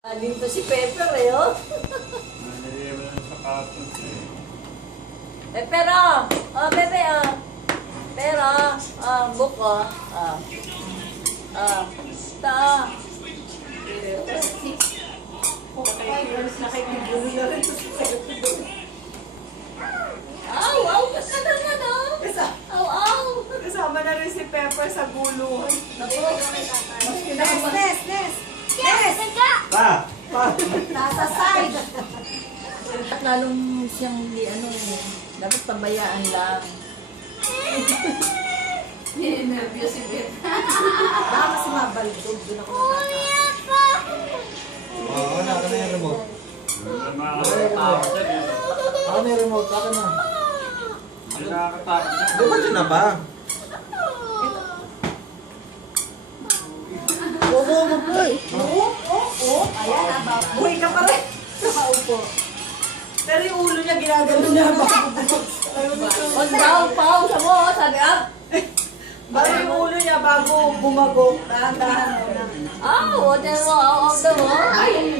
Dito si Pepper eh, oh. Nangyayari sa cartoons eh. Pepper, oh. Oh, Bebe, oh. Pero, buko, ta. Nakikigulo na rin ito si Pepper. Aw, aw, basta naman, oh. Aw. Kasama na rin si Pepper sa guluhan. Naku, Nes! Pa! Nasa side! at lalong siyang hindi, dapat pabayaan lang. Nervous si Beth. Baka kasi mabaldog. Doon ako nakaka. Oo, wala ka na yung remote. Nakakatakot yan eh. Ako na yung remote, ako na. Hindi nakakatakot yan. Di ba dyan na ba? Oo, magpay. Oo. Ayan, buhay ka pa rin. Nakaupo. Pero yung ulo niya ginagano niya Huwag daw, pau, sa mo, sabi, Bago yung ulo niya bago bumagok. Dahan-dahan muna. Aw, huwag mo, aw, daw, oh.